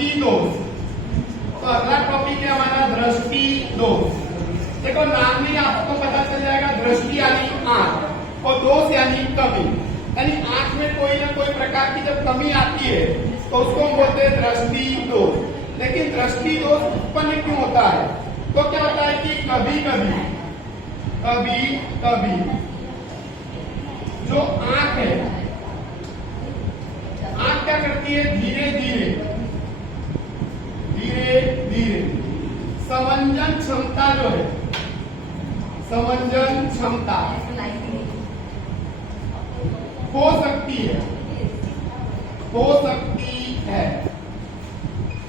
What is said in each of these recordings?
दृष्टि दोष। तो अगला टॉपिक है हमारा दृष्टि दोष। देखो नाम में आपको पता चल जाएगा, दृष्टि यानी आंख और दोष यानी कमी, यानी आंख में कोई ना कोई प्रकार की जब कमी आती है तो उसको हम बोलते हैं दृष्टि दोष। लेकिन दृष्टि दोष उत्पन्न क्यों होता है? तो क्या होता है कि कभी कभी जो आंख है, आंख क्या करती है, धीरे धीरे समंजन क्षमता जो है, समंजन क्षमता हो सकती है।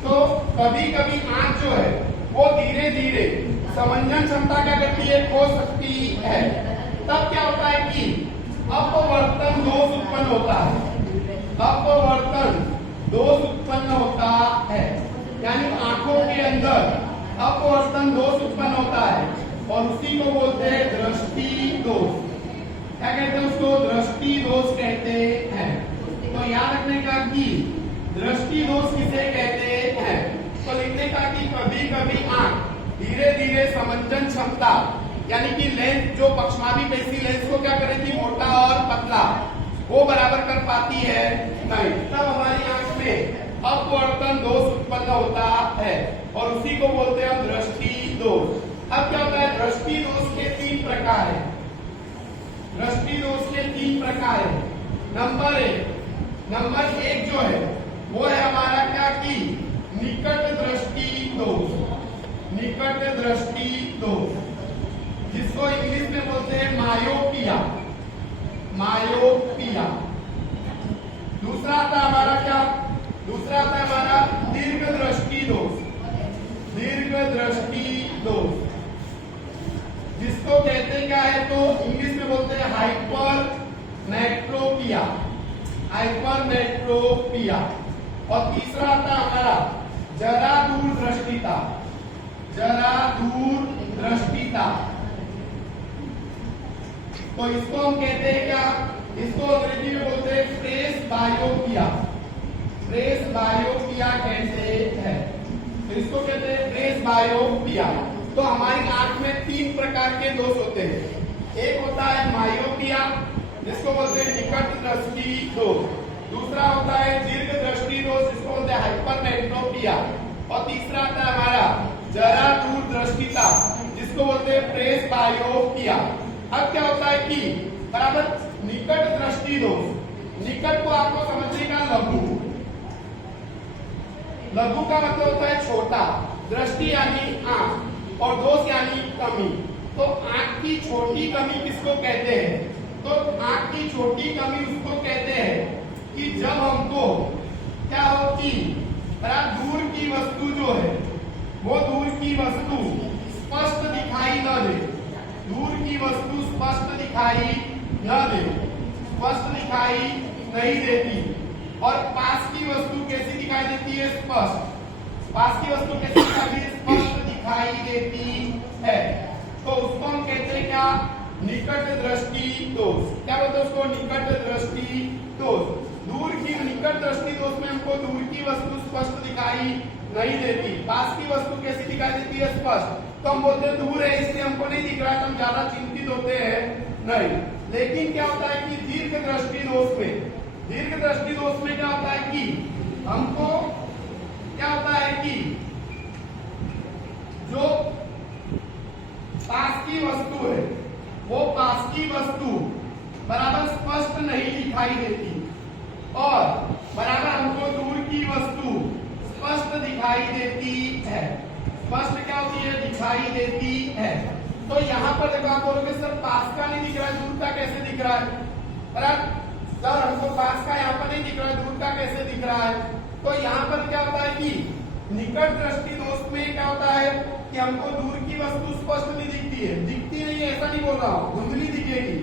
तो कभी कभी आंख जो है वो धीरे धीरे समंजन क्षमता क्या करती है, खो सकती है। तब क्या होता है कि अपवर्तन दोष उत्पन्न होता है, अपवर्तन दोष उत्पन्न होता है, यानी आंखों के अंदर अपवर्तन दोष उत्पन्न होता है और उसी को बोलते हैं दृष्टि दोष। क्या कहते हैं उसको? दृष्टि दोष कहते हैं। तो याद रखने का कि दृष्टि दोष किसे कहते हैं? तो लिखने का कि कभी कभी आंख धीरे धीरे समंजन क्षमता, यानी कि लेंस जो पक्षमादी पेशी लेंस को क्या करेगी, मोटा और पतला, वो बराबर कर पाती है नहीं, तब हमारी आंख में अपवर्तन दोष उत्पन्न होता है और उसी को बोलते हैं हम दृष्टि दोष। अब क्या होता है, दृष्टि दोष के 3 प्रकार है। दृष्टि दोष के 3 प्रकार है। नंबर एक जो है वो है हमारा क्या कि निकट दृष्टि दोष, निकट दृष्टि दोष, जिसको इंग्लिश में बोलते हैं मायोपिया, मायोपिया। दूसरा आता है हमारा क्या, दूसरा आता है हमारा दीर्घ दृष्टि दोष, दीर्घ दृष्टि दोष, जिसको कहते क्या है, तो इंग्लिश में बोलते हैं हाइपरमेट्रोपिया, हाइपरमेट्रोपिया। और तीसरा आता है हमारा जरा दूर दृष्टिता, जरा दूर दृष्टिता। तो इसको हम कहते हैं क्या, इसको अंग्रेजी में बोलते हैं प्रेस बायोपिया, प्रेस बायोपिया कहते हैं। तो इसको कहते हैं प्रेस बायोपिया। तो हमारी आंख में 3 प्रकार के दोष होते हैं। एक होता है मायोपिया, जिसको बोलते हैं निकट दृष्टि दोष। दूसरा होता है दीर्घ दृष्टि दोष, जिसको बोलते हैं हाइपरमेट्रोपिया। और तीसरा आता है हमारा जरा दूर दृष्टिता, जिसको बोलते हैं प्रेस बायोपिया। अब क्या होता है कि बराबर निकट दृष्टि दोष, निकट को आपको समझने का लघु, लघु का मतलब होता है छोटा, दृष्टि यानी आंख और दोष यानी कमी। तो आंख की छोटी कमी किसको कहते हैं? तो आंख की छोटी कमी उसको कहते हैं कि जब हमको क्या हो कि दूर की वस्तु जो है वो दूर की वस्तु स्पष्ट दिखाई न दे, दूर की वस्तु स्पष्ट दिखाई न दे, स्पष्ट दिखाई नहीं देती, और पास की वस्तु कैसी दिखाई देती है, स्पष्ट। पास की वस्तु कैसी स्पष्ट दिखाई देती है, तो उसको हम कहते हैं क्या, निकट दृष्टि दोष। क्या बोलते हैं उसको, निकट दृष्टि दोष। दूर की निकट दृष्टि दोष में हमको दूर की वस्तु स्पष्ट दिखाई नहीं देती, पास की वस्तु कैसी दिखाई देती है, स्पष्ट। तो हम बोलते हैं दूर है इसलिए हमको नहीं दिख रहा है, तो हम ज्यादा चिंतित होते हैं नहीं। लेकिन क्या होता है कि दीर्घ दृष्टि दोष में, दीर्घ दृष्टि दोष में क्या होता है कि हमको क्या होता है कि जो पास की वस्तु है वो पास की वस्तु बराबर स्पष्ट नहीं दिखाई देती और बराबर हमको दूर की वस्तु स्पष्ट दिखाई देती है। स्पष्ट क्या होती है, दिखाई देती है। तो यहाँ पर देखो आप बोलोगे सर पास का नहीं दिख रहा है, दूर का कैसे दिख रहा है, बराबर सर हमको पास का यहाँ पर नहीं दिख रहा है, दूर का कैसे दिख रहा है। तो यहाँ पर क्या होता है कि निकट दृष्टि दोष में क्या होता है कि हमको दूर की वस्तु स्पष्ट नहीं दिखती है, दिखती नहीं है ऐसा नहीं बोल रहा हूँ, धुंधली दिखेगी,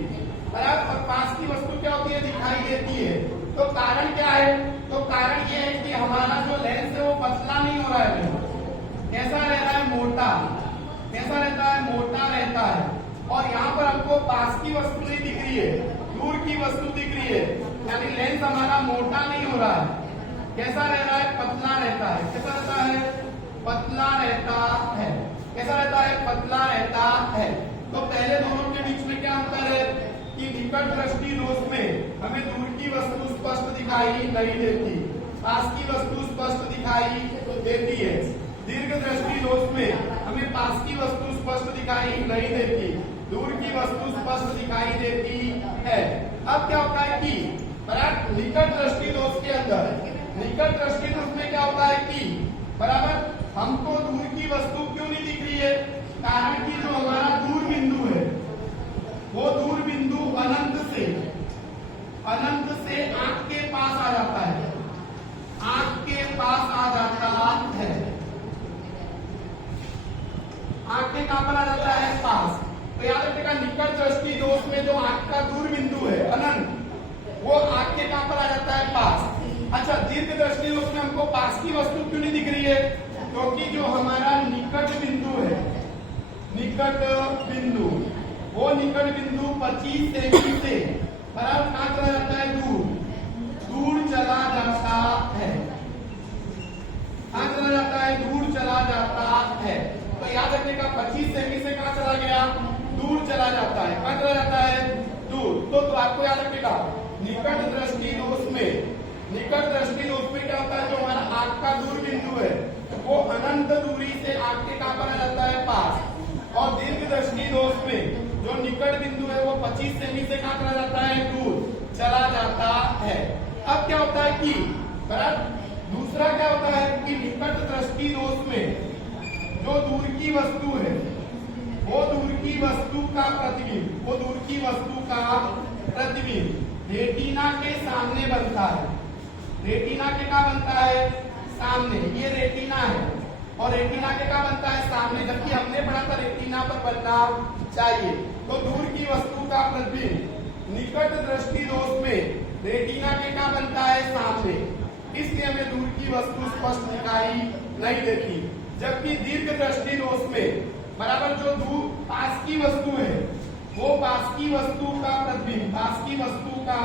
बराबर। और पास की वस्तु क्या होती है, दिखाई देती है। तो कारण क्या है, तो कारण ये है कि हमारा जो लेंस है वो पतला नहीं हो रहा है, कैसा रहता है, मोटा, कैसा रहता है, मोटा रहता है। और यहाँ पर हमको पास की वस्तु नहीं दिख रही है, दूर की वस्तु दिख रही है, यानी लेंस हमारा मोटा नहीं हो रहा है, कैसा रह रहा है, पतला रहता है। है। कैसा रहता है? पतला रहता है। कैसा रहता है? पतला रहता है। तो पहले दोनों के बीच में क्या अंतर है कि निकट दृष्टि दोष में हमें दूर की वस्तु स्पष्ट दिखाई नहीं देती, पास की वस्तु स्पष्ट दिखाई देती है। दीर्घ दृष्टि दोष में हमें पास की वस्तु स्पष्ट दिखाई नहीं देती, दूर की वस्तु स्पष्ट दिखाई देती है। अब क्या होता है कि बराबर निकट दृष्टि दोष के अंदर, निकट दृष्टि दोष में क्या होता है कि बराबर हमको दूर की वस्तु क्यों नहीं दिख रही है? कारण कि जो हमारा दूर बिंदु है वो दूर बिंदु अनंत से आंख के पास आ जाता है, आंख के पास आ जाता है। आंख के कहां पर आ जाता है? पास। तो याद रखिएगा निकट दृष्टि दोष में जो आंख का दूर बिंदु है अनंत, वो आंख के कहां पर आ जाता है? पास। अच्छा, दीर्घ दृष्टि दोष में हमको पास की वस्तु क्यों नहीं दिख रही है? क्योंकि जो हमारा निकट बिंदु है, निकट बिंदु, वो निकट बिंदु 25 सेमी से बराबर कहां चला जाता है? दूर, दूर चला जाता है। कहां चला जाता है? दूर चला जाता है। तो याद रखिएगा 25 सेमी से कहां चला गया? दूर चला जाता है। कहां चला जाता है? दूर। तो आपको याद रखिएगा निकट दृष्टि दोष में, निकट दृष्टि दोष में क्या होता है? जो हमारा आंख का दूर बिंदु है वो अनंत दूरी से आंख के कहां पर आ जाता है? पास। और दीर्घ दृष्टि दोष में जो निकट बिंदु है वो 25 सेमी से कहां चला जाता है? दूर चला जाता है। अब क्या होता है कि बराबर दूसरा क्या होता है कि निकट दृष्टि दोष में जो दूर की वस्तु है वो दूर की वस्तु का प्रतिबिंब, वो दूर की वस्तु का प्रतिबिंब रेटिना के सामने बनता है। रेटिना के क्या बनता है? सामने। ये रेटिना है और रेटिना के क्या बनता है? सामने। जबकि हमने पढ़ा था रेटिना पर बनना चाहिए। तो दूर की वस्तु का प्रतिबिंब निकट दृष्टि दोष में रेटिना के क्या बनता है? सामने। इसलिए हमें दूर की वस्तु स्पष्ट दिखाई नहीं देती। जबकि दीर्घ दृष्टि दोष में बराबर जो दूर पास की वस्तु है वो पास की वस्तु का प्रतिबिंब, पास की वस्तु का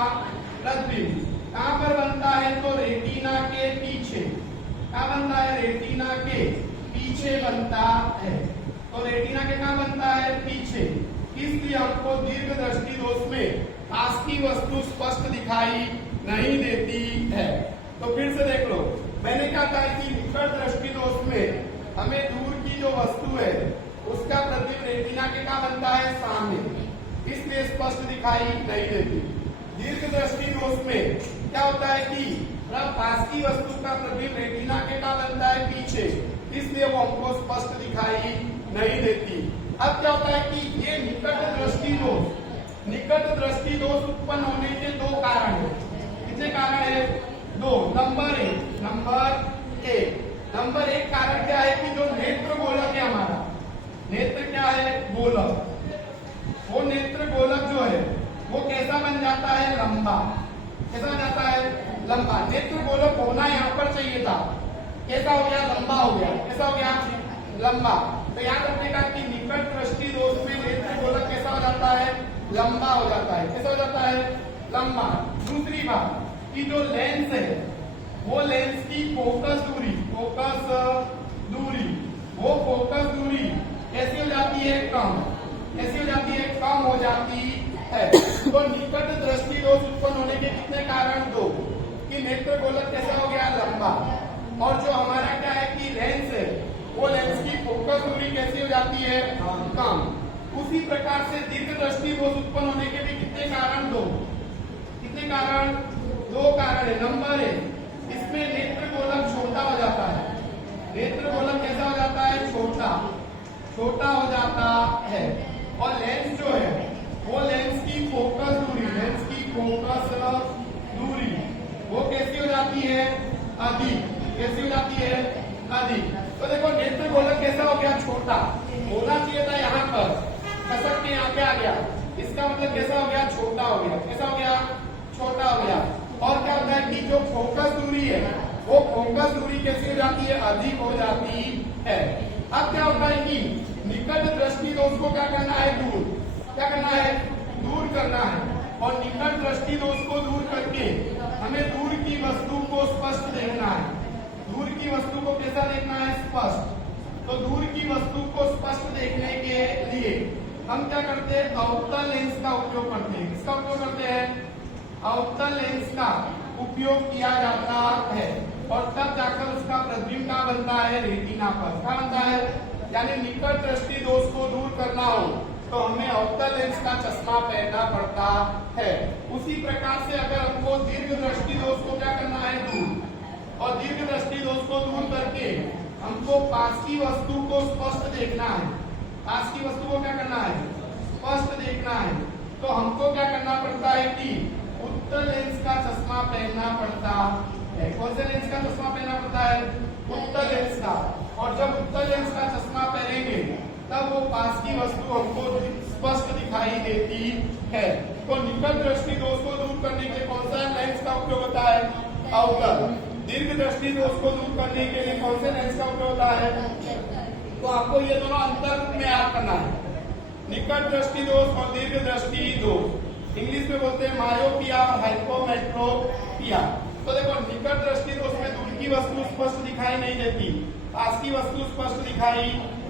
प्रतिबिंब कहां पर बनता है? तो रेटिना के पीछे। क्या बनता है? रेटिना के पीछे बनता है। तो रेटिना के क्या बनता है? पीछे। इसलिए हमको दीर्घ दृष्टि दोष में पास की वस्तु स्पष्ट दिखाई नहीं देती है। तो फिर से देख लो, मैंने क्या कहा कि निकट दृष्टि दोष में हमें दूर की जो वस्तु है उसका प्रतिबिंब रेटिना के क्या बनता है? सामने। इसलिए स्पष्ट दिखाई नहीं देती। दीर्घ दृष्टि दोष में क्या होता है कि पास की वस्तु का प्रतिबिंब रेटिना के क्या बनता है? पीछे। इसलिए वो हमको स्पष्ट दिखाई नहीं देती। अब क्या होता है कि ये निकट दृष्टि दोष, निकट दृष्टि दोष उत्पन्न होने के दो कारण है। कितने कारण है? दो। नंबर एक कारण क्या है कि जो नेत्र गोलक है हमारा, नेत्र क्या है? गोलक। वो नेत्र गोलक जो है वो कैसा बन जाता है? लंबा। कैसा बन जाता है? लंबा। नेत्र गोलक होना यहाँ पर चाहिए था, कैसा हो गया? लंबा हो गया। कैसा हो गया? लंबा। तो याद रखिएगा कि निकट दृष्टि दोष में नेत्र गोलक कैसा हो जाता है? लंबा हो जाता है। कैसा हो जाता है? लंबा। दूसरी बात कि जो लेंस है वो लेंस की फोकस दूरी, वो फोकस दूरी कैसी हो जाती है? कम। कैसी हो जाती है? कम हो जाती है। तो निकट दृष्टि दोष उत्पन्न होने के कितने कारण? दो। कि नेत्र गोलक कैसा हो गया? लंबा। और जो हमारा क्या है कि लेंस है वो लेंस की फोकस दूरी कैसी हो जाती है? कम। उसी प्रकार से दीर्घ दृष्टि दोष उत्पन्न होने के भी कितने कारण? दो। कितने कारण? दो कारण है। नंबर एक, इसमें नेत्र गोलक छोटा हो जाता है। नेत्र गोलक कैसा हो जाता है? छोटा हो जाता है। और लेंस जो है वो लेंस की फोकस दूरी, वो कैसी हो जाती है? अधिक। कैसी हो जाती है? अधिक। तो देखो नेत्र गोलक कैसा हो गया? छोटा। होना चाहिए था यहाँ पर, खसक के यहाँ पे आ गया। इसका मतलब कैसा हो गया? छोटा हो गया। कैसा हो गया? छोटा हो गया। और क्या होता है कि जो फोकस दूरी है वो फोकस दूरी कैसी हो जाती है? अधिक हो जाती है। अब क्या होता है कि निकट दृष्टि दोष को क्या करना है? दूर। क्या करना है? दूर करना है। और निकट दृष्टि दोष को दूर करके हमें दूर की वस्तु को स्पष्ट देखना है। दूर की वस्तु को स्पष्ट, तो दूर की वस्तु को स्पष्ट देखने के लिए हम क्या करते हैं, अवतल लेंस का उपयोग करते हैं। किसका उपयोग करते हैं, अवतल लेंस का उपयोग किया जाता है, और तब जाकर उसका प्रतिबिंब क्या बनता है, रेटिना पर क्या बनता है। यानी निकट दृष्टि दोष को दूर करना हो तो हमें अवतल लेंस का चश्मा पहनना पड़ता है। उसी प्रकार से अगर हमको दीर्घ दृष्टि दोष को क्या करना है, दूर, और दीर्घ दृष्टि दोष को दूर करके हमको पास की वस्तु को स्पष्ट देखना है, पास की वस्तु को क्या करना है, स्पष्ट देखना है, तो हमको क्या करना पड़ता है कि उत्तल लेंस का चश्मा पहनना पड़ता है। कौन से लेंस का चश्मा पहनना पड़ता है, उत्तल लेंस का। और जब उत्तल लेंस का चश्मा पहनेंगे तब वो पास की वस्तु हमको स्पष्ट दिखाई देती है। तो निकट दृष्टि दोष को दूर करने के लिए कौन सा लेंस का उपयोग होता है, अवतल। दीर्घ दृष्टि दोष को दूर करने के लिए कौन से लेंस का उपयोग होता है, तो आपको ये दोनों अंतर में याद करना है, निकट दृष्टि दोष और दीर्घ दृष्टि दोष। इंग्लिश में बोलते हैं मायोपिया और हाइपोमेट्रोपिया। तो देखो निकट दृष्टि दोष में दूर की वस्तु स्पष्ट दिखाई नहीं देती, पास की वस्तु स्पष्ट दिखाई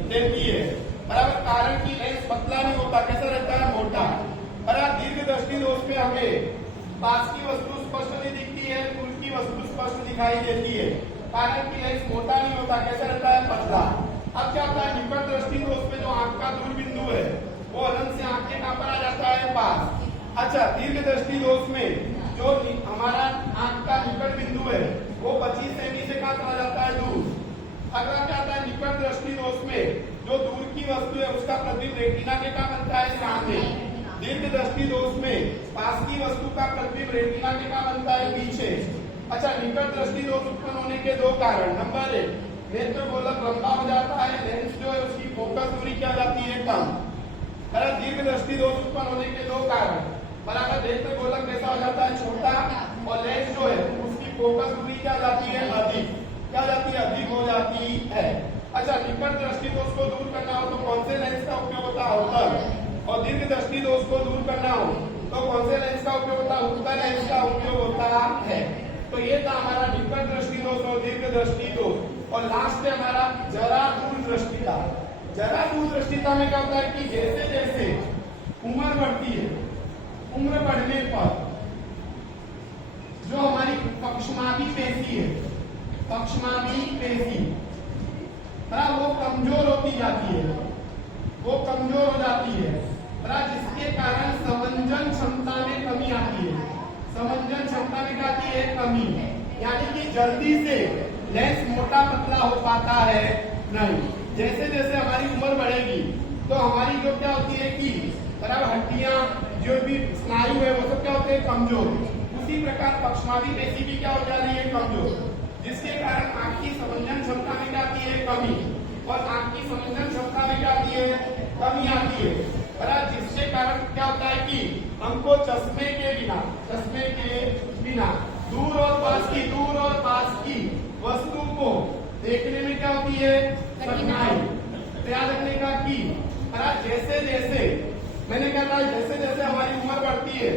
देती है, बराबर। कारण की लेंस पतला नहीं होता, कैसा रहता है, मोटा। बराबर। दीर्घ दृष्टि दोष में हमें पास की वस्तु स्पष्ट नहीं दिखती है, दूर की वस्तु स्पष्ट दिखाई देती है, कारण की लेंस मोटा नहीं होता, कैसा रहता है, पतला। अब क्या होता है, निकट दृष्टि दोष में जो आंख का दूर बिंदु है वो अनंत से आंख के कहां पर आ जाता है, पास। अच्छा, दीर्घ दृष्टि दोष में जो हमारा आंख का निकट बिंदु है वो 25 सेमी से कहां चला जाता है, दूर। अगला क्या आता है, निकट दृष्टि दोष में जो दूर की वस्तु है उसका प्रतिबिंब रेटिना के क्या बनता है, सामने। दीर्घ दृष्टि दोष में पास की वस्तु का प्रतिबिंब रेटिना के क्या बनता है, पीछे। अच्छा, निकट दृष्टि दोष उत्पन्न होने के दो कारण। नंबर 1, नेत्र गोलक लंबा हो जाता है, लेंस जो है उसकी फोकस दूरी क्या जाती है, कम। दीर्घ दृष्टि दोष उत्पन्न होने के दो कारण, बराबर। नेत्र गोलक कैसा हो जाता है, छोटा, और लेंस जो है उसकी फोकस दूरी क्या जाती है, अधिक। क्या जाती है, अधिक हो जाती है। अच्छा, निकट दृष्टि दोष को दूर करना हो तो कौन से लेंस का उपयोग होता है, अवतल। और दीर्घ दृष्टि दोष को दूर करना हो तो कौन से लेंस का उपयोग होता है, उत्तल लेंस का उपयोग होता है। तो ये था हमारा निकट दृष्टि दोष और दीर्घ दृष्टि दोष। और लास्ट है हमारा जरा दूर दृष्टिता। जरा दूर दृष्टिता में क्या होता है कि जैसे जैसे उम्र बढ़ती है, उम्र बढ़ने पर जो हमारी पक्षमादी पेशी है, पक्षमादी पेशी वो कमजोर होती जाती है, वो कमजोर हो जाती है, जिसके कारण समंजन क्षमता में कमी आती है। समंजन क्षमता में क्या आती है, कमी। यानी कि जल्दी से लेंस मोटा पतला हो पाता है नहीं। जैसे जैसे हमारी उम्र बढ़ेगी तो हमारी जो क्या होती है कि बराबर हड्डियां जो भी स्नायु है वो सब क्या होते हैं, कमजोर। उसी प्रकार पक्षमादी पेशी भी क्या हो जा रही है, कमजोर, जिसके कारण आंख की समंजन क्षमता में क्या आती है, कमी। और आंख की समंजन क्षमता में क्या आती है, कमी आती है, बराबर। जिसके कारण क्या होता है कि हमको चश्मे के बिना दूर और पास की वस्तु को देखने में क्या होती है, कठिनाई। याद रखने का कि जैसे जैसे मैंने कहा था, जैसे जैसे हमारी उम्र बढ़ती है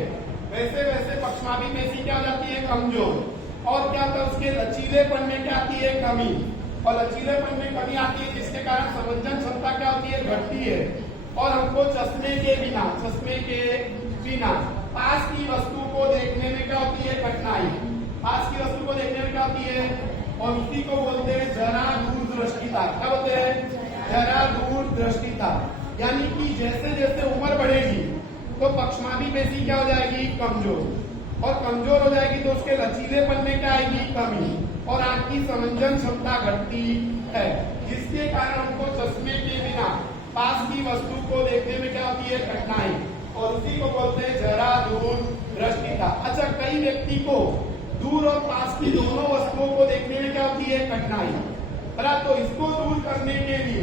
वैसे वैसे पक्षमादी पेशी क्या हो जाती है, कमजोर। और क्या होता है, उसके लचीलेपन में क्या आती है, कमी। और लचीलेपन में कमी आती है जिसके कारण समंजन क्षमता क्या होती है, घटती है। और हमको चश्मे के बिना पास की वस्तु को देखने में क्या होती है, कठिनाई। पास की वस्तु को देखने में क्या होती है, और उसी को बोलते हैं जरा दूर दृष्टिता। क्या बोलते हैं, जरा दूर दृष्टिता। यानी कि जैसे जैसे उम्र बढ़ेगी तो पक्षमादी पेशी क्या हो जाएगी, कमजोर। और कमजोर हो जाएगी तो उसके लचीलेपन में क्या आएगी, कमी। और आंख की समंजन क्षमता घटती है, जिसके कारण हमको चश्मे के बिना पास की वस्तु को देखने में क्या होती है, कठिनाई। और उसी को बोलते हैं जरा दूर दृष्टिता। अच्छा, कई व्यक्ति को दूर और पास की दोनों वस्तुओं को देखने में क्या होती है, कठिनाई। तो इसको दूर करने के लिए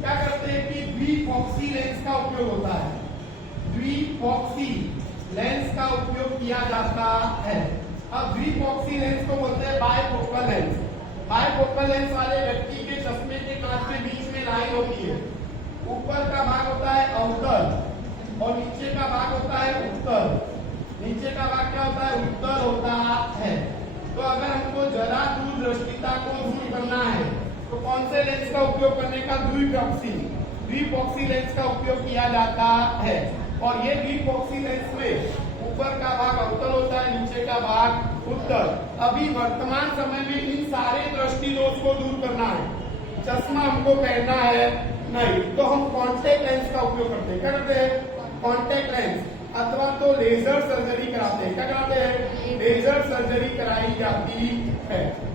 क्या करते हैं कि द्विफॉक्सी लेंस का उपयोग होता है। द्विफॉक्सी लेंस का उपयोग किया जाता है। अब द्विफॉक्सी लेंस को बोलते हैं बायफोकल लेंस। बायफोकल लेंस वाले व्यक्ति के चश्मे के कांच के बीच में लाइन होती है। ऊपर का भाग होता है अवतल और नीचे का भाग होता है उत्तल। नीचे का भाग क्या होता है, उत्तल होता है। तो अगर हमको जरा दूर दृष्टिता को दूर करना है तो कौन से लेंस का उपयोग करने का? द्विपॉक्सी लेंस का उपयोग किया जाता है। और ये द्विपॉक्सी लेंस में ऊपर का भाग अवतल होता है, नीचे का भाग उत्तल। अभी वर्तमान समय में इन सारे दृष्टि दोष को दूर करना है, चश्मा हमको पहनना है नहीं, तो हम कॉन्टेक्ट लेंस का उपयोग करते हैं। क्या करते हैं? कॉन्टेक्ट लेंस, अथवा तो लेजर सर्जरी कराते हैं। क्या कराते हैं? लेजर सर्जरी कराई जाती है।